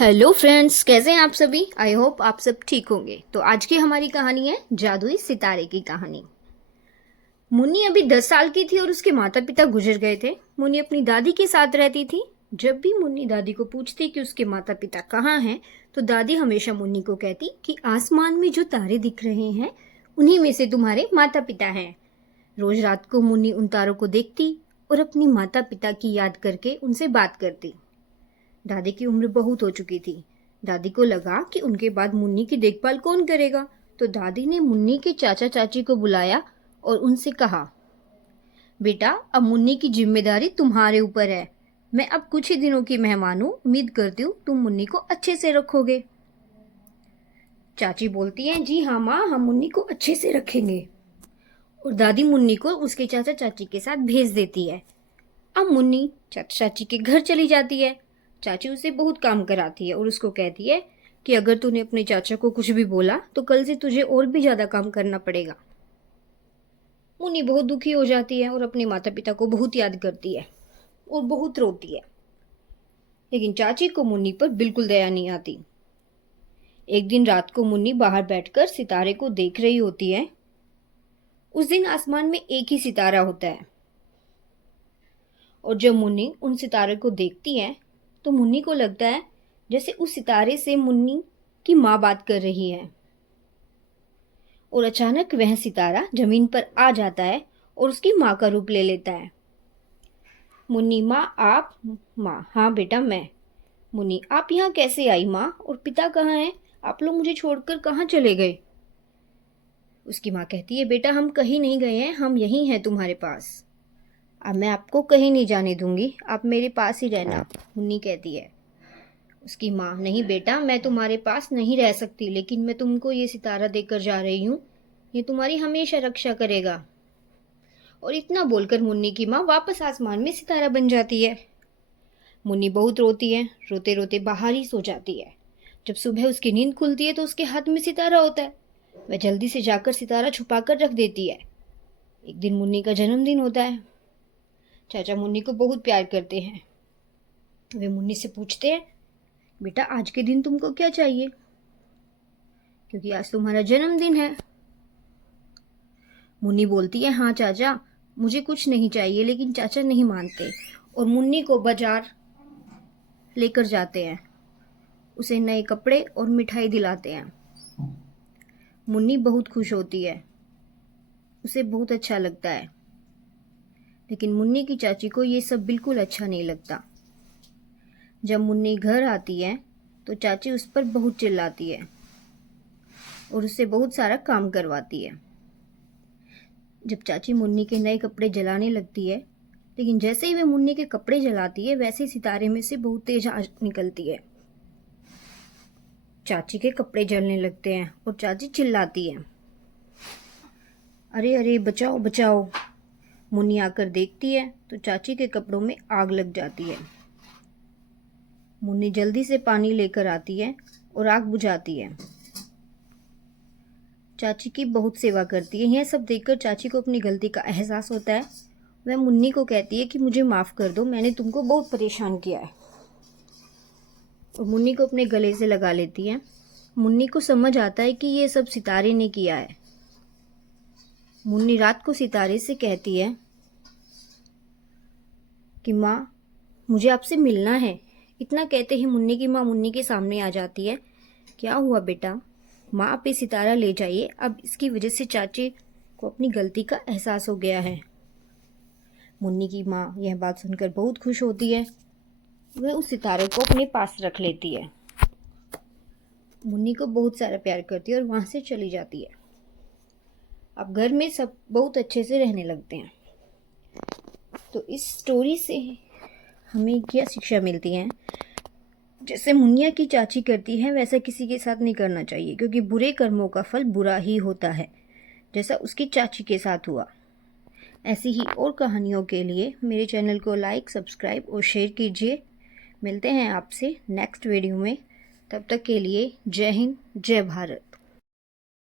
Hello friends, कैसे हैं आप सभी। आई होप आप सब ठीक होंगे। तो आज की हमारी कहानी है जादुई सितारे की कहानी। मुन्नी अभी 10 साल की थी और उसके माता पिता गुजर गए थे। मुन्नी अपनी दादी के साथ रहती थी। जब भी मुन्नी दादी को पूछती कि उसके माता पिता कहाँ हैं, तो दादी हमेशा मुन्नी को कहती कि आसमान में जो तारे दिख रहे हैं उन्हीं में से तुम्हारे माता पिता हैं। रोज रात को मुन्नी उन तारों को देखती और अपनी माता पिता की याद करके उनसे बात करती। दादी की उम्र बहुत हो चुकी थी। दादी को लगा कि उनके बाद मुन्नी की देखभाल कौन करेगा, तो दादी ने मुन्नी के चाचा चाची को बुलाया और उनसे कहा, बेटा अब मुन्नी की जिम्मेदारी तुम्हारे ऊपर है। मैं अब कुछ ही दिनों की मेहमान हूँ, उम्मीद करती हूँ तुम मुन्नी को अच्छे से रखोगे। चाची बोलती हैं, जी हाँ माँ, हम मुन्नी को अच्छे से रखेंगे। और दादी मुन्नी को उसके चाचा चाची के साथ भेज देती है। अब मुन्नी चाचा चाची के घर चली जाती है। चाची उसे बहुत काम कराती है और उसको कहती है कि अगर तूने अपने चाचा को कुछ भी बोला तो कल से तुझे और भी ज्यादा काम करना पड़ेगा। मुन्नी बहुत दुखी हो जाती है और अपने माता पिता को बहुत याद करती है और बहुत रोती है। लेकिन चाची को मुन्नी पर बिल्कुल दया नहीं आती। एक दिन रात को मुन्नी बाहर बैठकर सितारे को देख रही होती है। उस दिन आसमान में एक ही सितारा होता है और जब मुन्नी उन सितारे को देखती है तो मुन्नी को लगता है जैसे उस सितारे से मुन्नी की माँ बात कर रही है। और अचानक वह सितारा जमीन पर आ जाता है और उसकी माँ का रूप ले लेता है। मुन्नी, माँ आप? माँ, हाँ बेटा मैं। मुन्नी, आप यहाँ कैसे आई माँ? और पिता कहाँ हैं? आप लोग मुझे छोड़कर कहाँ चले गए? उसकी माँ कहती है, बेटा हम कहीं नहीं गए हैं, हम यहीं हैं तुम्हारे पास। अब मैं आपको कहीं नहीं जाने दूंगी, आप मेरे पास ही रहना, मुन्नी कहती है। उसकी माँ, नहीं बेटा मैं तुम्हारे पास नहीं रह सकती, लेकिन मैं तुमको ये सितारा देकर जा रही हूँ, ये तुम्हारी हमेशा रक्षा करेगा। और इतना बोलकर मुन्नी की माँ वापस आसमान में सितारा बन जाती है। मुन्नी बहुत रोती है, रोते रोते बाहर ही सो जाती है। जब सुबह उसकी नींद खुलती है तो उसके हाथ में सितारा होता है। वह जल्दी से जाकर सितारा छुपा कर रख देती है। एक दिन मुन्नी का जन्मदिन होता है। चाचा मुन्नी को बहुत प्यार करते हैं। वे मुन्नी से पूछते हैं, बेटा आज के दिन तुमको क्या चाहिए, क्योंकि आज तुम्हारा जन्मदिन है। मुन्नी बोलती है, हाँ चाचा मुझे कुछ नहीं चाहिए, लेकिन चाचा नहीं मानते और मुन्नी को बाजार लेकर जाते हैं। उसे नए कपड़े और मिठाई दिलाते हैं। मुन्नी बहुत खुश होती है, उसे बहुत अच्छा लगता है। लेकिन मुन्नी की चाची को ये सब बिल्कुल अच्छा नहीं लगता। जब मुन्नी घर आती है तो चाची उस पर बहुत चिल्लाती है और उससे बहुत सारा काम करवाती है। जब चाची मुन्नी के नए कपड़े जलाने लगती है, लेकिन जैसे ही वे मुन्नी के कपड़े जलाती है वैसे सितारे में से बहुत तेज आग निकलती है। चाची के कपड़े जलने लगते हैं और चाची चिल्लाती है, अरे अरे बचाओ बचाओ। मुन्नी आकर देखती है तो चाची के कपड़ों में आग लग जाती है। मुन्नी जल्दी से पानी लेकर आती है और आग बुझाती है। चाची की बहुत सेवा करती है। यह सब देखकर चाची को अपनी गलती का एहसास होता है। वह मुन्नी को कहती है कि मुझे माफ़ कर दो, मैंने तुमको बहुत परेशान किया है। और मुन्नी को अपने गले से लगा लेती है। मुन्नी को समझ आता है कि ये सब सितारे ने किया है। मुन्नी रात को सितारे से कहती है कि माँ मुझे आपसे मिलना है। इतना कहते ही मुन्नी की माँ मुन्नी के सामने आ जाती है। क्या हुआ बेटा? माँ आप ये सितारा ले जाइए, अब इसकी वजह से चाची को अपनी गलती का एहसास हो गया है। मुन्नी की माँ यह बात सुनकर बहुत खुश होती है। वह उस सितारे को अपने पास रख लेती है, मुन्नी को बहुत सारा प्यार करती है और वहाँ से चली जाती है। अब घर में सब बहुत अच्छे से रहने लगते हैं। तो इस स्टोरी से हमें क्या शिक्षा मिलती है? जैसे मुन्निया की चाची करती है वैसा किसी के साथ नहीं करना चाहिए, क्योंकि बुरे कर्मों का फल बुरा ही होता है, जैसा उसकी चाची के साथ हुआ। ऐसी ही और कहानियों के लिए मेरे चैनल को लाइक, सब्सक्राइब और शेयर कीजिए। मिलते हैं आपसे नेक्स्ट वीडियो में। तब तक के लिए जय हिंद, जय भारत।